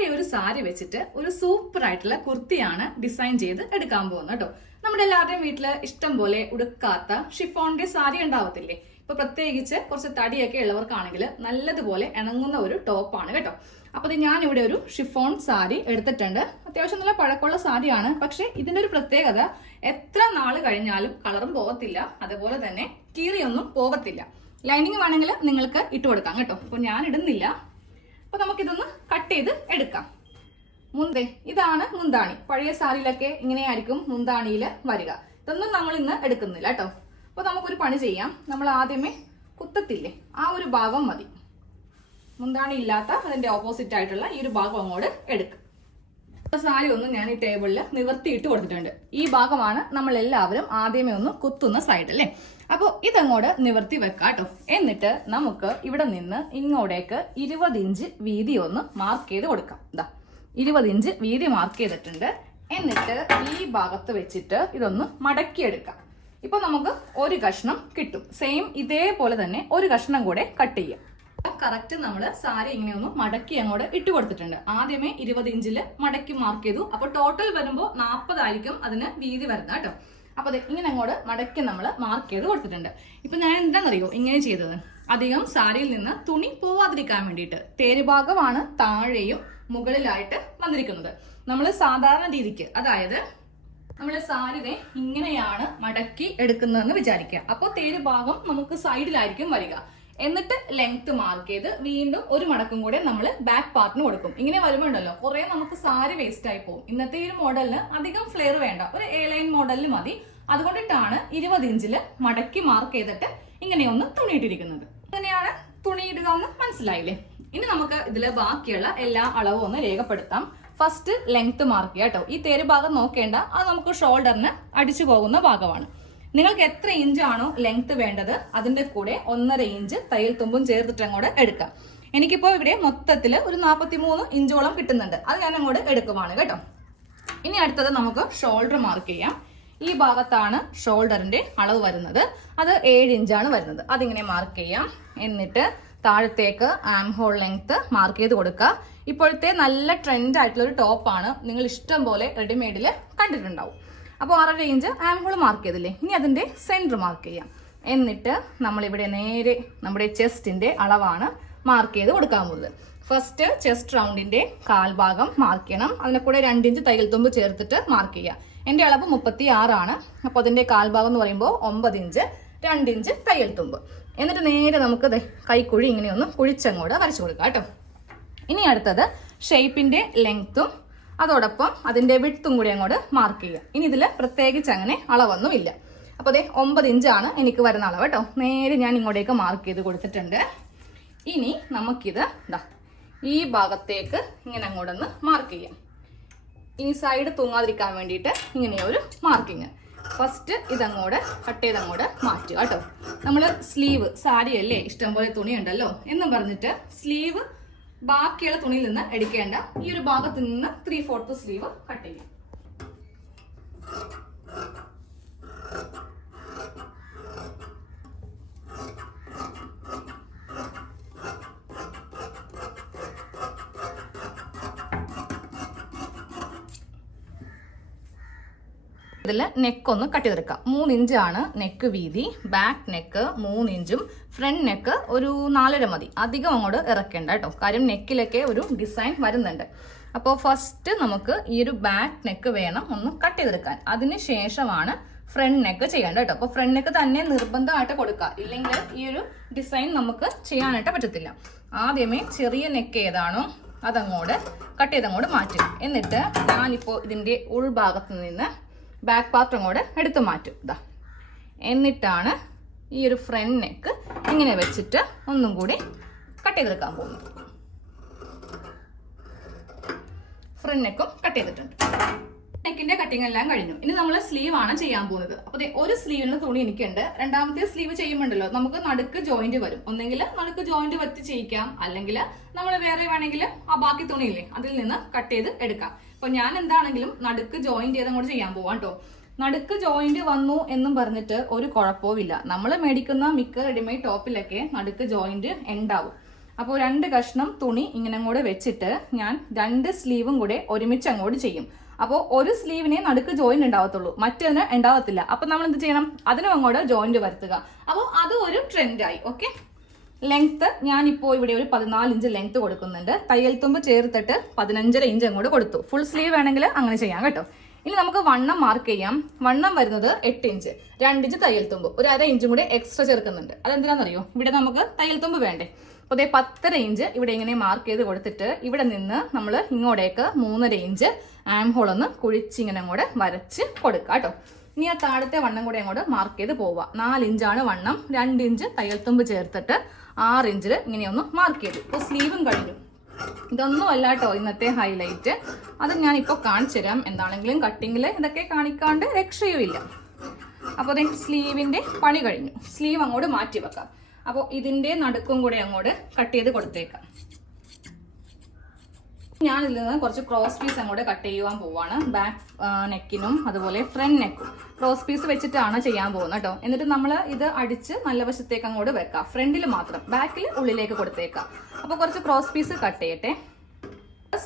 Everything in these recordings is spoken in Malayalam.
പഴയ ഒരു സാരി വെച്ചിട്ട് ഒരു സൂപ്പർ ആയിട്ടുള്ള കുർത്തിയാണ് ഡിസൈൻ ചെയ്ത് എടുക്കാൻ പോകുന്നത് കേട്ടോ. നമ്മുടെ എല്ലാവരുടെയും വീട്ടില് ഇഷ്ടം പോലെ ഉടുക്കാത്ത ഷിഫോണിന്റെ സാരി ഉണ്ടാവത്തില്ലേ? ഇപ്പൊ പ്രത്യേകിച്ച് കുറച്ച് തടിയൊക്കെ ഉള്ളവർക്കാണെങ്കിൽ നല്ലതുപോലെ ഇണങ്ങുന്ന ഒരു ടോപ്പാണ് കേട്ടോ. അപ്പൊ ഞാനിവിടെ ഒരു ഷിഫോൺ സാരി എടുത്തിട്ടുണ്ട്. അത്യാവശ്യം നല്ല പഴക്കമുള്ള സാരിയാണ്. പക്ഷെ ഇതിന്റെ ഒരു പ്രത്യേകത, എത്ര നാള് കഴിഞ്ഞാലും കളറും പോകത്തില്ല, അതുപോലെ തന്നെ കീറിയൊന്നും പോകത്തില്ല. ലൈനിങ് വേണമെങ്കിൽ നിങ്ങൾക്ക് ഇട്ട് കൊടുക്കാം കേട്ടോ. അപ്പൊ ഞാൻ ഇടുന്നില്ല. അപ്പൊ നമുക്കിതൊന്ന് കട്ട് ചെയ്ത് എടുക്കാം. ഇതാണ് മുന്താണി. പഴയ സാരിയിലൊക്കെ ഇങ്ങനെയായിരിക്കും മുന്താണിയിൽ വരിക. ഇതൊന്നും നമ്മൾ ഇന്ന് എടുക്കുന്നില്ല കേട്ടോ. അപ്പൊ നമുക്കൊരു പണി ചെയ്യാം. നമ്മൾ ആദ്യമേ കുത്തത്തില്ലേ, ആ ഒരു ഭാഗം മതി. മുന്താണി ഇല്ലാത്ത അതിന്റെ ഓപ്പോസിറ്റ് ആയിട്ടുള്ള ഈ ഒരു ഭാഗം അങ്ങോട്ട് എടുക്കുക. സാരി ഒന്ന് ഞാൻ ഈ ടേബിളിൽ നിവർത്തിയിട്ട് കൊടുത്തിട്ടുണ്ട്. ഈ ഭാഗമാണ് നമ്മൾ എല്ലാവരും ആദ്യമേ ഒന്ന് കുത്തുന്ന സൈഡ് അല്ലേ? അപ്പോൾ ഇതങ്ങോട്ട് നിവർത്തി വെക്കാം കേട്ടോ. എന്നിട്ട് നമുക്ക് ഇവിടെ നിന്ന് ഇങ്ങോട്ടേക്ക് 20 ഇഞ്ച് വീതി ഒന്ന് മാർക്ക് ചെയ്ത് കൊടുക്കാം. ഇതാ 20 ഇഞ്ച് വീതി മാർക്ക് ചെയ്തിട്ടുണ്ട്. എന്നിട്ട് ഈ ഭാഗത്ത് വെച്ചിട്ട് ഇതൊന്ന് മടക്കിയെടുക്കാം. ഇപ്പൊ നമുക്ക് ഒരു കഷ്ണം കിട്ടും. സെയിം ഇതേപോലെ തന്നെ ഒരു കഷ്ണം കൂടെ കട്ട് ചെയ്യാം. കറക്റ്റ് നമ്മൾ സാരി ഇങ്ങനെ ഒന്ന് മടക്കി അങ്ങോട്ട് ഇട്ട് കൊടുത്തിട്ടുണ്ട്. ആദ്യമേ 20 ഇഞ്ചില് മടക്കി മാർക്ക് ചെയ്തു. അപ്പൊ ടോട്ടൽ വരുമ്പോൾ 40 ആയിരിക്കും അതിന് വീതി വരുന്നത് കേട്ടോ. അപ്പൊ ഇങ്ങനെ അങ്ങോട്ട് മടക്കി നമ്മൾ മാർക്ക് ചെയ്ത് കൊടുത്തിട്ടുണ്ട്. ഇപ്പൊ ഞാൻ എന്താണെന്നറിയോ ഇങ്ങനെ ചെയ്തത്? അധികം സാരിയിൽ നിന്ന് തുണി പോവാതിരിക്കാൻ വേണ്ടിയിട്ട് തേരുഭാഗമാണ് താഴെയും മുകളിലായിട്ട് വന്നിരിക്കുന്നത്. നമ്മൾ സാധാരണ രീതിക്ക്, അതായത് നമ്മളെ സാരി ഇങ്ങനെയാണ് മടക്കി എടുക്കുന്നതെന്ന് വിചാരിക്കുക. അപ്പോൾ തേരുഭാഗം നമുക്ക് സൈഡിലായിരിക്കും വരിക. എന്നിട്ട് ലെങ്ത് മാർക്ക് ചെയ്ത് വീണ്ടും ഒരു മടക്കും കൂടെ നമ്മൾ ബാക്ക് പാർട്ടിന് കൊടുക്കും. ഇങ്ങനെ വരുമ്പോണ്ടല്ലോ കുറെ നമുക്ക് സാരി വേസ്റ്റ് ആയി പോകും. ഇന്നത്തെ ഈ ഒരു മോഡലിന് അധികം ഫ്ലെയർ വേണ്ട, ഒരു എ ലൈൻ മോഡലിന് മതി. അതുകൊണ്ടിട്ടാണ് 20 ഇഞ്ചില് മടക്കി മാർക്ക് ചെയ്തിട്ട് ഇങ്ങനെയൊന്ന് തുണിയിട്ടിരിക്കുന്നത്. ഇങ്ങനെയാണ് തുണിയിടുക എന്ന് മനസ്സിലായില്ലേ? ഇനി നമുക്ക് ഇതിൽ ബാക്കിയുള്ള എല്ലാ അളവും ഒന്ന് രേഖപ്പെടുത്താം. ഫസ്റ്റ് ലെങ്ത് മാർക്ക് ചെയ്യാം കേട്ടോ. ഈ തേര് ഭാഗം നോക്കേണ്ട, അത് നമുക്ക് ഷോൾഡറിന് അടിച്ചു പോകുന്ന ഭാഗമാണ്. നിങ്ങൾക്ക് എത്ര ഇഞ്ചാണോ ലെങ്ത് വേണ്ടത് അതിന്റെ കൂടെ 1.5 ഇഞ്ച് തയ്യൽ തുമ്പും ചേർത്തിട്ട് അങ്ങോട്ട് എടുക്കാം. എനിക്കിപ്പോ ഇവിടെ മൊത്തത്തിൽ ഒരു 43 ഇഞ്ചോളം കിട്ടുന്നുണ്ട്. അത് ഞാൻ അങ്ങോട്ട് എടുക്കുവാണ് കേട്ടോ. ഇനി അടുത്തത് നമുക്ക് ഷോൾഡർ മാർക്ക് ചെയ്യാം. ഈ ഭാഗത്താണ് ഷോൾഡറിന്റെ അളവ് വരുന്നത്. അത് 7 ഇഞ്ചാണ് വരുന്നത്. അതിങ്ങനെ മാർക്ക് ചെയ്യാം. എന്നിട്ട് താഴത്തേക്ക് ആം ഹോൾ ലെങ്ത് മാർക്ക് ചെയ്ത് കൊടുക്കുക. ഇപ്പോഴത്തെ നല്ല ട്രെൻഡ് ആയിട്ടുള്ള ഒരു ടോപ്പാണ്. നിങ്ങൾ ഇഷ്ടം പോലെ റെഡിമെയ്ഡിൽ കണ്ടിട്ടുണ്ടാവും. അപ്പോൾ 6.5 ഇഞ്ച് ആം ഹോൾ മാർക്ക് ചെയ്തില്ലേ? ഇനി അതിന്റെ സെന്റർ മാർക്ക് ചെയ്യാം. എന്നിട്ട് നമ്മളിവിടെ നേരെ നമ്മുടെ ചെസ്റ്റിന്റെ അളവാണ് മാർക്ക് ചെയ്ത് കൊടുക്കാൻ പോകുന്നത്. ഫസ്റ്റ് ചെസ്റ്റ് റൗണ്ടിന്റെ കാൽഭാഗം മാർക്ക് ചെയ്യണം. അതിനെ കൂടെ 2 ഇഞ്ച് തയ്യൽ തുമ്പ് ചേർത്തിട്ട് മാർക്ക് ചെയ്യാം. എന്റെ അളവ് 36 ആണ്. അപ്പോൾ അതിന്റെ കാൽഭാഗം എന്ന് പറയുമ്പോൾ 9 ഇഞ്ച് 2 ഇഞ്ച് തയ്യൽ തുമ്പ്. എന്നിട്ട് നേരെ നമുക്ക് കൈക്കുഴി ഇങ്ങനെയൊന്ന് കുഴിച്ചങ്ങോട്ട് വരച്ചു കൊടുക്കാം കേട്ടോ. ഇനി അടുത്തത് ഷേപ്പിന്റെ ലെങ്ത്തും അതോടൊപ്പം അതിന്റെ വിഡ്ത്തും കൂടി അങ്ങോട്ട് മാർക്ക് ചെയ്യുക. ഇനി ഇതിൽ പ്രത്യേകിച്ച് അങ്ങനെ അളവൊന്നും ഇല്ല. അപ്പോൾ 9 ഇഞ്ചാണ് എനിക്ക് വരുന്ന അളവ് കേട്ടോ. നേരെ ഞാൻ ഇങ്ങോട്ടേക്ക് മാർക്ക് ചെയ്ത് കൊടുത്തിട്ടുണ്ട്. ഇനി നമുക്കിത് ഈ ഭാഗത്തേക്ക് ഇങ്ങനെ അങ്ങോട്ടൊന്ന് മാർക്ക് ചെയ്യാം. ഇനി സൈഡ് തൂങ്ങാതിരിക്കാൻ വേണ്ടിയിട്ട് ഇങ്ങനെ ഒരു മാർക്കിങ്. ഫസ്റ്റ് ഇതങ്ങോട്ട് കട്ട് ചെയ്തങ്ങോട്ട് മാറ്റുക കേട്ടോ. നമ്മൾ സ്ലീവ്, സാരി അല്ലേ ഇഷ്ടംപോലെ തുണി ഉണ്ടല്ലോ എന്ന് പറഞ്ഞിട്ട് സ്ലീവ് ബാക്കിയുള്ള തുണിയിൽ നിന്ന് എടുക്കേണ്ട. ഈ ഒരു ഭാഗത്ത് നിന്ന് 3/4 സ്ലീവ് കട്ട് ചെയ്യാം. ഇതിൽ നെക്ക് ഒന്ന് കട്ട് ചെയ്തെടുക്കാം. 3 ഇഞ്ചാണ് നെക്ക് വീതി. ബാക്ക് നെക്ക് 3 ഇഞ്ചും ഫ്രണ്ട് നെക്ക് ഒരു 4.5 മതി. അധികം അങ്ങോട്ട് ഇറക്കേണ്ട കേട്ടോ. കാര്യം നെക്കിലൊക്കെ ഒരു ഡിസൈൻ വരുന്നുണ്ട്. അപ്പോൾ ഫസ്റ്റ് നമുക്ക് ഈ ഒരു ബാക്ക് നെക്ക് വേണം ഒന്ന് കട്ട് ചെയ്തെടുക്കാൻ. അതിന് ശേഷമാണ് ഫ്രണ്ട് നെക്ക് ചെയ്യേണ്ടത് കേട്ടോ. അപ്പോൾ ഫ്രണ്ട് നെക്ക് തന്നെ നിർബന്ധമായിട്ട് കൊടുക്കുക. ഇല്ലെങ്കിൽ ഈ ഒരു ഡിസൈൻ നമുക്ക് ചെയ്യാനായിട്ട് പറ്റത്തില്ല. ആദ്യമേ ചെറിയ നെക്ക് ഏതാണോ അതങ്ങോട്ട് കട്ട് ചെയ്തങ്ങോട്ട് മാറ്റുക. എന്നിട്ട് ഞാനിപ്പോൾ ഇതിൻ്റെ ഉൾഭാഗത്ത് നിന്ന് ബാക്ക് പാർട്ട് അങ്ങോട്ട് എടുത്തു മാറ്റും. എന്നിട്ടാണ് ഈ ഒരു ഫ്രണ്ട് നെക്ക് ഇങ്ങനെ വെച്ചിട്ട് ഒന്നും കൂടി കട്ട് ചെയ്തെടുക്കാൻ പോകുന്നത്. ഫ്രണ്ട് നെക്കും കട്ട് ചെയ്തിട്ടുണ്ട്. നെക്കിന്റെ കട്ടിങ് എല്ലാം കഴിഞ്ഞു. ഇനി നമ്മൾ സ്ലീവ് ആണ് ചെയ്യാൻ പോകുന്നത്. അപ്പൊ ഒരു സ്ലീവിന് തുണി എനിക്കുണ്ട്. രണ്ടാമത്തെ സ്ലീവ് ചെയ്യുമ്പോണ്ടല്ലോ നമുക്ക് നടുക്ക് ജോയിന്റ് വരും. ഒന്നെങ്കിൽ നടുക്ക് ജോയിന്റ് വെച്ച് ചെയ്യിക്കാം, അല്ലെങ്കിൽ നമ്മൾ വേറെ വേണമെങ്കിൽ ആ ബാക്കി തുണിയില്ലേ അതിൽ നിന്ന് കട്ട് ചെയ്ത് എടുക്കാം. അപ്പൊ ഞാൻ എന്താണെങ്കിലും നടുക്ക് ജോയിന്റ് ചെയ്ത് അങ്ങോട്ട് ചെയ്യാൻ പോവാം കേട്ടോ. നടുക്ക് ജോയിന്റ് വന്നു എന്നും പറഞ്ഞിട്ട് ഒരു കുഴപ്പവുമില്ല. നമ്മൾ മേടിക്കുന്ന മിക്ക റെഡിമെയ്ഡ് ടോപ്പിലൊക്കെ നടുക്ക് ജോയിന്റ് ഉണ്ടാവും. അപ്പോൾ 2 കഷ്ണം തുണി ഇങ്ങനെ അങ്ങോട്ട് വെച്ചിട്ട് ഞാൻ 2 സ്ലീവും കൂടെ ഒരുമിച്ച് അങ്ങോട്ട് ചെയ്യും. അപ്പോൾ ഒരു സ്ലീവിനെ നടുക്ക് ജോയിന്റ് ഉണ്ടാവത്തുള്ളൂ, മറ്റേതിന് ഉണ്ടാവത്തില്ല. അപ്പൊ നമ്മൾ എന്ത് ചെയ്യണം, അതിനും അങ്ങോട്ട് ജോയിന്റ് വരുത്തുക. അപ്പോൾ അത് ഒരു ട്രെൻഡായി. ഓക്കെ, ലെങ്ത് ഞാനിപ്പോൾ ഇവിടെ ഒരു 14 ഇഞ്ച് ലെങ്ത് കൊടുക്കുന്നുണ്ട്. തയ്യൽ തുമ്പ് ചേർത്തിട്ട് 15.5 ഇഞ്ച് അങ്ങോട്ട് കൊടുത്തു. ഫുൾ സ്ലീവ് വേണമെങ്കിൽ അങ്ങനെ ചെയ്യാം കേട്ടോ. ഇനി നമുക്ക് വണ്ണം മാർക്ക് ചെയ്യാം. വണ്ണം വരുന്നത് 8 ഇഞ്ച്, 2 ഇഞ്ച് തയ്യൽ തുമ്പ്, ഒരു 1/2 ഇഞ്ചും കൂടെ എക്സ്ട്രാ ചേർക്കുന്നുണ്ട്. അതെന്തിനാണെന്നറിയോ, ഇവിടെ നമുക്ക് തയ്യൽ തുമ്പ് വേണ്ടേ. അപ്പോൾ അതേ 10.5 ഇഞ്ച് ഇവിടെ ഇങ്ങനെ മാർക്ക് ചെയ്ത് കൊടുത്തിട്ട് ഇവിടെ നിന്ന് നമ്മൾ ഇങ്ങോട്ടേക്ക് 3.5 ഇഞ്ച് ആം ഹോൾ ഒന്ന് കുഴിച്ചിങ്ങനെ അങ്ങോട്ട് വരച്ച് കൊടുക്കുക കേട്ടോ. ഇനി ആ താഴത്തെ വണ്ണം കൂടെ അങ്ങോട്ട് മാർക്ക് ചെയ്ത് പോവുക. 4 ഇഞ്ചാണ് വണ്ണം, 2 ഇഞ്ച് തയ്യൽ തുമ്പ് ചേർത്തിട്ട് 6 ഇഞ്ചിൽ ഇങ്ങനെയൊന്ന് മാർക്ക് ചെയ്തു. ഇപ്പോൾ സ്ലീവും കഴിഞ്ഞു. ഇതൊന്നും അല്ല കേട്ടോ ഇന്നത്തെ ഹൈലൈറ്റ്, അത് ഞാൻ ഇപ്പോൾ കാണിച്ചു തരാം. എന്താണെങ്കിലും കട്ടിങ്ങിൽ ഇതൊക്കെ കാണിക്കാണ്ട് രക്ഷയുമില്ല. അപ്പോൾ അതെ സ്ലീവിന്റെ പണി കഴിഞ്ഞു. സ്ലീവ് അങ്ങോട്ട് മാറ്റി വെക്കാം. അപ്പോൾ ഇതിന്റെ നടുക്കും കൂടെ അങ്ങോട്ട് കട്ട് ചെയ്ത് കൊടുത്തേക്കാം. ഞാൻ ഇതിൽ നിന്ന് കുറച്ച് ക്രോസ് പീസ് അങ്ങോട്ട് കട്ട് ചെയ്യുവാൻ പോവാണ്. ബാക്ക് നെക്കിനും അതുപോലെ ഫ്രണ്ട് നെക്കും ക്രോസ് പീസ് വെച്ചിട്ടാണ് ചെയ്യാൻ പോകുന്നത് കേട്ടോ. എന്നിട്ട് നമ്മൾ ഇത് അടിച്ച് നല്ല വശത്തേക്ക് അങ്ങോട്ട് വെക്കാം. ഫ്രണ്ടിൽ മാത്രം, ബാക്കിൽ ഉള്ളിലേക്ക് കൊടുത്തേക്കാം. അപ്പോൾ കുറച്ച് ക്രോസ് പീസ് കട്ട് ചെയ്യട്ടെ.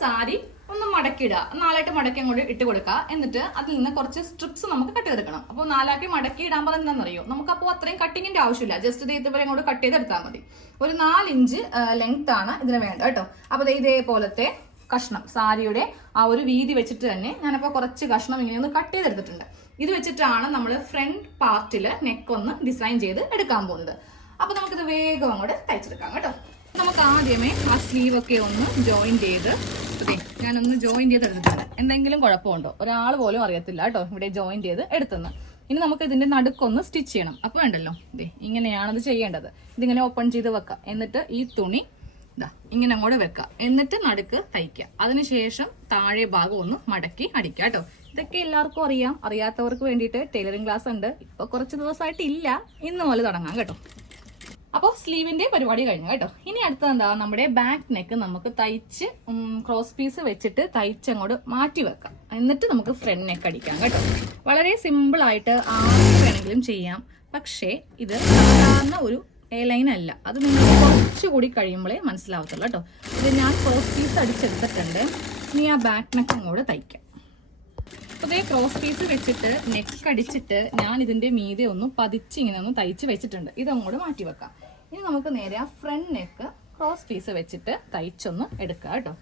സാരി ഒന്ന് മടക്കിയിടുക, 4ആയിട്ട് മടക്കി അങ്ങോട്ട് ഇട്ട് കൊടുക്കുക. എന്നിട്ട് അതിൽ നിന്ന് കുറച്ച് സ്ട്രിപ്സ് നമുക്ക് കട്ട് ചെയ്തെടുക്കണം. അപ്പോൾ 4ആക്കി മടക്കി ഇടാൻ പറഞ്ഞാൽ എന്താണെന്നറിയോ, നമുക്കപ്പോൾ അത്രയും കട്ടിങ്ങിന്റെ ആവശ്യമില്ല. ജസ്റ്റ് ഇതുവരെ അങ്ങോട്ട് കട്ട് ചെയ്തെടുത്താൽ മതി. ഒരു 4 ഇഞ്ച് ലെങ്ത് ആണ് ഇതിന് വേണ്ടത് കേട്ടോ. അപ്പോൾ ഇതേപോലത്തെ കഷ്ണം സാരിയുടെ ആ ഒരു വീതി വെച്ചിട്ട് തന്നെ ഞാനപ്പോൾ കുറച്ച് കഷ്ണം ഇങ്ങനെ ഒന്ന് കട്ട് ചെയ്തെടുത്തിട്ടുണ്ട്. ഇത് വെച്ചിട്ടാണ് നമ്മൾ ഫ്രണ്ട് പാർട്ടിൽ നെക്കൊന്ന് ഡിസൈൻ ചെയ്ത് എടുക്കാൻ പോകുന്നത്. അപ്പോൾ നമുക്കിത് വേഗം അങ്ങോട്ട് തയ്ച്ചെടുക്കാം കേട്ടോ. നമുക്ക് ആദ്യമേ ആ സ്ലീവ് ഒക്കെ ഒന്ന് ജോയിൻ ചെയ്ത്, അതെ ഞാനൊന്ന് ജോയിൻ ചെയ്ത് എടുത്തിട്ടുണ്ട്. എന്തെങ്കിലും കുഴപ്പമുണ്ടോ, ഒരാൾ പോലും അറിയത്തില്ല കേട്ടോ ഇവിടെ ജോയിൻ ചെയ്ത് എടുത്തുനിന്ന്. ഇനി നമുക്ക് ഇതിന്റെ നടുക്കൊന്ന് സ്റ്റിച്ച് ചെയ്യണം. അപ്പോൾ വേണ്ടല്ലോ ഇതേ ഇങ്ങനെയാണത് ചെയ്യേണ്ടത്. ഇതിങ്ങനെ ഓപ്പൺ ചെയ്ത് വെക്കാം. എന്നിട്ട് ഈ തുണി ഇങ്ങനെ അങ്ങോട്ട് വെക്കാം. എന്നിട്ട് നടുക്ക് തയ്ക്കുക. അതിനുശേഷം താഴെ ഭാഗം ഒന്ന് മടക്കി അടിക്കുക കേട്ടോ. ഇതൊക്കെ എല്ലാവർക്കും അറിയാം. അറിയാത്തവർക്ക് വേണ്ടിയിട്ട് ടൈലറിംഗ് ക്ലാസ് ഉണ്ട്. ഇപ്പൊ കുറച്ച് ദിവസമായിട്ട് ഇല്ല, ഇന്ന് മുതൽ തുടങ്ങാം കേട്ടോ. അപ്പോൾ സ്ലീവിന്റെ പരിപാടി കഴിഞ്ഞു കേട്ടോ. ഇനി അടുത്തത് എന്താ, നമ്മുടെ ബാക്ക് നെക്ക് നമുക്ക് തയ്ച്ച് ക്രോസ് പീസ് വെച്ചിട്ട് തയ്ച്ചങ്ങോട്ട് മാറ്റി വെക്കാം. എന്നിട്ട് നമുക്ക് ഫ്രണ്ട് നെക്ക് അടിക്കാം കേട്ടോ. വളരെ സിമ്പിൾ ആയിട്ട് ആർക്ക് വേണമെങ്കിലും ചെയ്യാം. പക്ഷേ ഇത് സാധാരണ ഒരു എ ലൈൻ അല്ല, അത് നിങ്ങൾ കുറച്ചുകൂടി കഴിയുമ്പോഴേ മനസ്സിലാവത്തുള്ളൂ കേട്ടോ. ഇത് ഞാൻ ക്രോസ് പീസ് അടിച്ചെടുത്തിട്ടുണ്ട്. ഇനി ആ ബാക്ക് നെക്ക് അങ്ങോട്ട് തയ്ക്കാം. അതേ ക്രോസ് പീസ് വെച്ചിട്ട് നെക്ക് അടിച്ചിട്ട് ഞാൻ ഇതിന്റെ മീതെ ഒന്ന് പതിച്ച് ഇങ്ങനെ ഒന്ന് തയ്ച്ച് വെച്ചിട്ടുണ്ട്. ഇതങ്ങോട്ട് മാറ്റി വെക്കാം. ഇനി നമുക്ക് നേരെ ആ ഫ്രണ്ട് നെക്ക് ക്രോസ് പീസ് വെച്ചിട്ട് തയ്ച്ചൊന്ന് എടുക്കാം കേട്ടോ.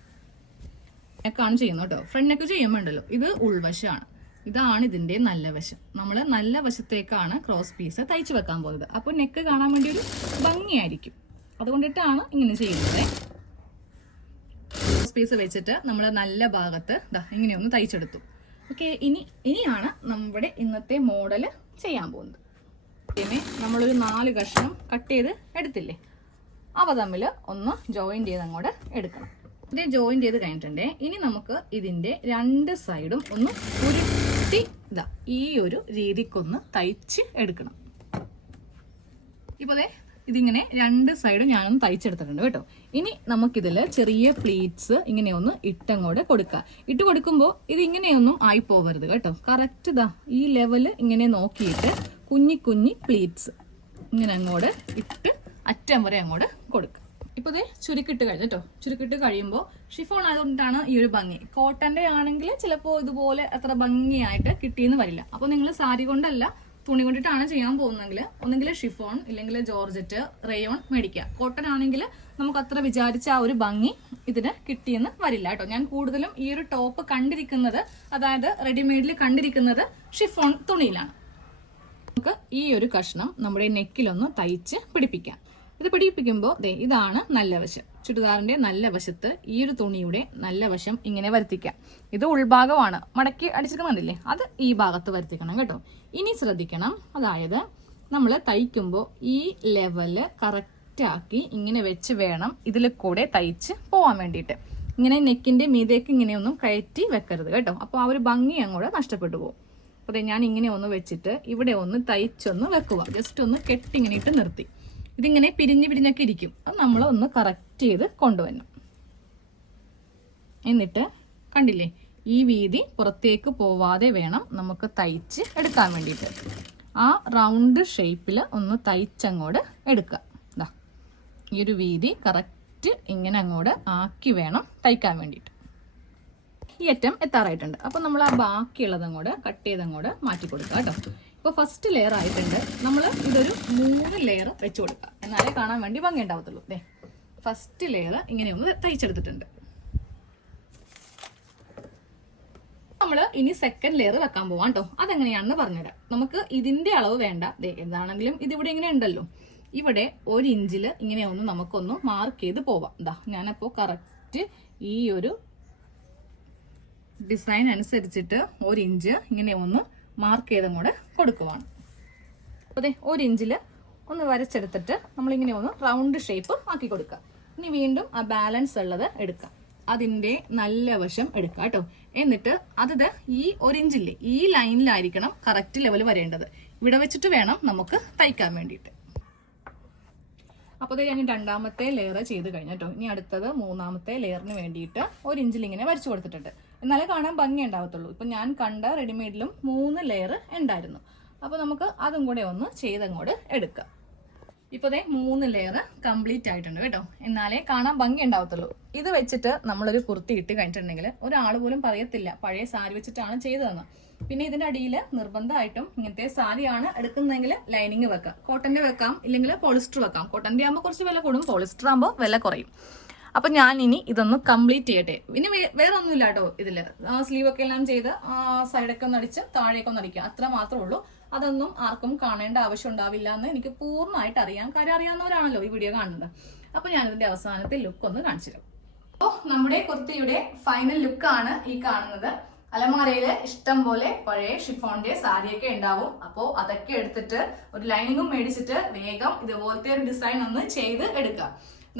നെക്കാണ് ചെയ്യുന്നത് കേട്ടോ. ഫ്രണ്ട് നെക്ക് ചെയ്യുമ്പോണ്ടല്ലോ ഇത് ഉൾവശമാണ്, ഇതാണ് ഇതിന്റെ നല്ല വശം. നമ്മൾ നല്ല വശത്തേക്കാണ് ക്രോസ് പീസ് തയ്ച്ചു വെക്കാൻ പോകുന്നത്. അപ്പോൾ നെക്ക് കാണാൻ വേണ്ടി ഒരു ഭംഗിയായിരിക്കും, അതുകൊണ്ടിട്ടാണ് ഇങ്ങനെ ചെയ്യുന്നത്. ക്രോസ് പീസ് വെച്ചിട്ട് നമ്മൾ നല്ല ഭാഗത്ത് ഇങ്ങനെയൊന്ന് തയ്ച്ചെടുത്തു. ഓക്കെ, ഇനിയാണ് നമ്മുടെ ഇന്നത്തെ മോഡൽ ചെയ്യാൻ പോകുന്നത്. പിന്നെ നമ്മളൊരു 4 കഷ്ണം കട്ട് ചെയ്ത് എടുത്തില്ലേ, അവ തമ്മിൽ ഒന്ന് ജോയിൻ ചെയ്ത് അങ്ങോട്ട് എടുക്കണം. ഇത് ജോയിൻ ചെയ്ത് കഴിഞ്ഞിട്ടുണ്ട്. ഇനി നമുക്ക് ഇതിന്റെ 2 സൈഡും ഒന്ന് ഉരുട്ടി ഈ ഒരു രീതിക്കൊന്ന് തയ്ച്ച് എടുക്കണം. ഇപ്പൊ ഇതിങ്ങനെ 2 സൈഡും ഞാനൊന്ന് തയ്ച്ചെടുത്തിട്ടുണ്ട് കേട്ടോ. ഇനി നമുക്കിതിൽ ചെറിയ പ്ലീറ്റ്സ് ഇങ്ങനെ ഒന്ന് ഇട്ടങ്ങോട്ട് കൊടുക്കുക. ഇട്ട് കൊടുക്കുമ്പോൾ ഇത് ഇങ്ങനെയൊന്നും ആയി പോകരുത് കേട്ടോ. കറക്റ്റ് ഈ ലെവല് ഇങ്ങനെ നോക്കിയിട്ട് കുഞ്ഞി കുഞ്ഞി പ്ലീറ്റ്സ് ഇങ്ങനെ അങ്ങോട്ട് ഇട്ട് അറ്റം വരെ അങ്ങോട്ട് കൊടുക്കുക. ഇപ്പൊ ചുരുക്കിട്ട് കഴിഞ്ഞു കേട്ടോ. ചുരുക്കിട്ട് കഴിയുമ്പോൾ ഷിഫോൺ ആയതുകൊണ്ടാണ് ഈ ഒരു ഭംഗി. കോട്ടന്റെ ആണെങ്കിൽ ചിലപ്പോൾ ഇതുപോലെ അത്ര ഭംഗിയായിട്ട് കിട്ടിയെന്ന് വരില്ല. അപ്പോൾ നിങ്ങൾ സാരി കൊണ്ടല്ല തുണി കൊണ്ടിട്ടാണ് ചെയ്യാൻ പോകുന്നതെങ്കിൽ ഒന്നെങ്കിൽ ഷിഫോൺ ഇല്ലെങ്കിൽ ജോർജറ്റ് റേയോൺ മേടിക്കുക. കോട്ടൺ ആണെങ്കിൽ നമുക്ക് അത്ര വിചാരിച്ച ആ ഒരു ഭംഗി ഇതിന് കിട്ടിയെന്ന് വരില്ല കേട്ടോ. ഞാൻ കൂടുതലും ഈ ഒരു ടോപ്പ് കണ്ടിരിക്കുന്നത്, അതായത് റെഡിമെയ്ഡിൽ കണ്ടിരിക്കുന്നത് ഷിഫോൺ തുണിയിലാണ്. നമുക്ക് ഈ ഒരു കഷ്ണം നമ്മുടെ നെക്കിലൊന്ന് തയ്ച്ച് പിടിപ്പിക്കാം. ഇത് പിടിപ്പിക്കുമ്പോൾ ഇതാണ് നല്ല വശം. ചുരിദാറിന്റെ നല്ല വശത്ത് ഈ ഒരു തുണിയുടെ നല്ല വശം ഇങ്ങനെ വരുത്തിക്കാം. ഇത് ഉൾഭാഗമാണ്, മടക്കി അടിച്ചിരിക്കുന്നില്ലേ, അത് ഈ ഭാഗത്ത് വരുത്തിക്കണം കേട്ടോ. ഇനി ശ്രദ്ധിക്കണം, അതായത് നമ്മൾ തയ്ക്കുമ്പോൾ ഈ ലെവല് കറക്റ്റ് ആക്കി ഇങ്ങനെ വെച്ച് വേണം ഇതിൽ കൂടെ തയ്ച്ച് പോവാൻ വേണ്ടിയിട്ട്. ഇങ്ങനെ നെക്കിന്റെ മീതേക്ക് ഇങ്ങനെയൊന്നും കയറ്റി വെക്കരുത് കേട്ടോ. അപ്പോൾ ആ ഒരു ഭംഗി അങ്ങോട്ട് നഷ്ടപ്പെട്ടു പോകും. അപ്പോൾ ഞാൻ ഇങ്ങനെ ഒന്ന് വെച്ചിട്ട് ഇവിടെ ഒന്ന് തയ്ച്ചൊന്ന് വെക്കുക. ജസ്റ്റ് ഒന്ന് കെട്ടിങ്ങനെ ഇട്ട് നിർത്തി. ഇതിങ്ങനെ പിരിഞ്ഞ് പിരിഞ്ഞൊക്കെ ഇരിക്കും. അത് നമ്മൾ ഒന്ന് കറക്റ്റ് ചെയ്ത് കൊണ്ടുവരണം. എന്നിട്ട് കണ്ടില്ലേ, ഈ വീതി പുറത്തേക്ക് പോവാതെ വേണം നമുക്ക് തയ്ച്ച് എടുക്കാൻ വേണ്ടിയിട്ട്. ആ റൗണ്ട് ഷേപ്പിൽ ഒന്ന് തയ്ച്ചങ്ങോട്ട് എടുക്കുക. ഈ ഒരു വീതി കറക്റ്റ് കറക്റ്റ് ഇങ്ങനെ അങ്ങോട്ട് ആക്കി വേണം തയ്ക്കാൻ വേണ്ടിയിട്ട്. ഈ അറ്റം എത്താറായിട്ടുണ്ട്. അപ്പോൾ നമ്മൾ ആ ബാക്കിയുള്ളത് അങ്ങോട്ട് കട്ട് ചെയ്ത് അങ്ങോട്ട് മാറ്റി കൊടുക്കുക കേട്ടോ. ഇപ്പോൾ ഫസ്റ്റ് ലെയർ ആയിട്ടുണ്ട്. നമ്മൾ ഇതൊരു 3 ലെയർ വെച്ച് കൊടുക്കുക, എന്നാലേ കാണാൻ വേണ്ടി ഭംഗി ഉണ്ടാവത്തുള്ളൂ. അതെ, ഫസ്റ്റ് ലെയർ ഇങ്ങനെ ഒന്ന് തയ്ച്ചെടുത്തിട്ടുണ്ട്. നമ്മൾ ഇനി സെക്കൻഡ് ലെയർ വെക്കാൻ പോവാം കേട്ടോ. അതെങ്ങനെയാണെന്ന് പറഞ്ഞുതരാം. നമുക്ക് ഇതിന്റെ അളവ് വേണ്ട. എന്താണെങ്കിലും ഇതിവിടെ ഇങ്ങനെ ഉണ്ടല്ലോ, ഇവിടെ 1 ഇഞ്ചിൽ ഇങ്ങനെ ഒന്ന് നമുക്കൊന്ന് മാർക്ക് ചെയ്ത് പോവാം. എന്താ ഞാനപ്പോൾ കറക്റ്റ് ഈ ഒരു ഡിസൈൻ അനുസരിച്ചിട്ട് 1 ഇഞ്ച് ഇങ്ങനെ ഒന്ന് മാർക്ക് ചെയ്തും കൂടെ കൊടുക്കുവാണ്. അതെ, 1 ഇഞ്ചിൽ ഒന്ന് വരച്ചെടുത്തിട്ട് നമ്മളിങ്ങനെ ഒന്ന് റൗണ്ട് ഷേപ്പ് ആക്കി കൊടുക്കുക. ഇനി വീണ്ടും ആ ബാലൻസ് ഉള്ളത് എടുക്കാം, അതിൻ്റെ നല്ല വശം എടുക്കുക കേട്ടോ. എന്നിട്ട് അത് ഈ 1 ഇഞ്ചില്ലേ ഈ ലൈനിലായിരിക്കണം കറക്റ്റ് ലെവൽ വരേണ്ടത്. ഇവിടെ വെച്ചിട്ട് വേണം നമുക്ക് തയ്ക്കാൻ വേണ്ടിയിട്ട്. അപ്പോൾ ഞാൻ രണ്ടാമത്തെ ലെയർ ചെയ്ത് കഴിഞ്ഞു കേട്ടോ. ഇനി അടുത്തത് മൂന്നാമത്തെ ലെയറിന് വേണ്ടിയിട്ട് 1 ഇഞ്ചിൽ ഇങ്ങനെ വരച്ചു കൊടുത്തിട്ടുണ്ട്, എന്നാലേ കാണാൻ ഭംഗി ഉണ്ടാവത്തുള്ളൂ. ഇപ്പം ഞാൻ കണ്ട റെഡിമെയ്ഡിലും 3 ലെയർ ഉണ്ടായിരുന്നു. അപ്പോൾ നമുക്ക് അതും കൂടെ ഒന്ന് ചെയ്തങ്ങോട്ട് എടുക്കാം. ഇപ്പോൾ 3 ലെയർ കംപ്ലീറ്റ് ആയിട്ടുണ്ട് കേട്ടോ, എന്നാലേ കാണാൻ ഭംഗി ഉണ്ടാവത്തുള്ളൂ. ഇത് വെച്ചിട്ട് നമ്മളൊരു കുർത്തി ഇട്ട് കഴിഞ്ഞിട്ടുണ്ടെങ്കിൽ ഒരാൾ പോലും പറയത്തില്ല പഴയ സാരി വെച്ചിട്ടാണ് ചെയ്തതെന്ന്. പിന്നെ ഇതിന്റെ അടിയിൽ നിർബന്ധമായിട്ടും ഇങ്ങനത്തെ സാരിയാണ് എടുക്കുന്നതെങ്കിൽ ലൈനിങ് വെക്കാം. കോട്ടന്റെ വെക്കാം, ഇല്ലെങ്കിൽ പോളിസ്റ്റർ വെക്കാം. കോട്ടന്റെ ആകുമ്പോൾ കുറച്ച് വില കൂടും, പോളിസ്റ്റർ ആകുമ്പോൾ വില കുറയും. അപ്പൊ ഞാൻ ഇനി ഇതൊന്ന് കംപ്ലീറ്റ് ചെയ്യട്ടെ. പിന്നെ വേറെ ഒന്നുമില്ല കേട്ടോ ഇതില്. സ്ലീവ് ഒക്കെ എല്ലാം ചെയ്ത് സൈഡൊക്കെ ഒന്ന് അടിച്ച് താഴേക്ക് ഒന്ന് അടിക്കുക, അത്ര മാത്രമേ ഉള്ളൂ. അതൊന്നും ആർക്കും കാണേണ്ട ആവശ്യം ഉണ്ടാവില്ല എന്ന് എനിക്ക് പൂർണ്ണമായിട്ട് അറിയാം. കാര്യം അറിയാവുന്നവരാണല്ലോ ഈ വീഡിയോ കാണുന്നത്. അപ്പൊ ഞാൻ ഇതിന്റെ അവസാനത്തെ ലുക്ക് ഒന്ന് കാണിച്ചു തരാം. അപ്പോൾ നമ്മുടെ കുർത്തിയുടെ ഫൈനൽ ലുക്കാണ് ഈ കാണുന്നത്. അലമാരയില് ഇഷ്ടം പോലെ പഴയ ഷിഫോണിന്റെ സാരിയൊക്കെ ഉണ്ടാവും. അപ്പോൾ അതൊക്കെ എടുത്തിട്ട് ഒരു ലൈനിങ്ങും മേടിച്ചിട്ട് വേഗം ഇതുപോലത്തെ ഒരു ഡിസൈൻ ഒന്ന് ചെയ്ത് എടുക്കാം.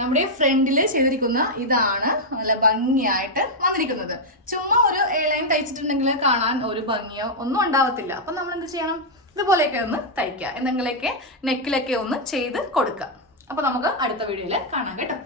നമ്മുടെ ഫ്രണ്ടില് ചെയ്തിരിക്കുന്ന ഇതാണ് നല്ല ഭംഗിയായിട്ട് വന്നിരിക്കുന്നത്. ചുമ്മാ ഒരു ലൈൻ തയ്ച്ചിട്ടുണ്ടെങ്കിൽ കാണാൻ ഒരു ഭംഗിയോ ഒന്നും ഉണ്ടാവത്തില്ല. അപ്പൊ നമ്മൾ എന്ത് ചെയ്യണം, ഇതുപോലെയൊക്കെ ഒന്ന് തയ്ക്കുക, എന്തെങ്കിലുമൊക്കെ നെക്കിലൊക്കെ ഒന്ന് ചെയ്ത് കൊടുക്കുക. അപ്പൊ നമുക്ക് അടുത്ത വീഡിയോയിൽ കാണാം കേട്ടോ.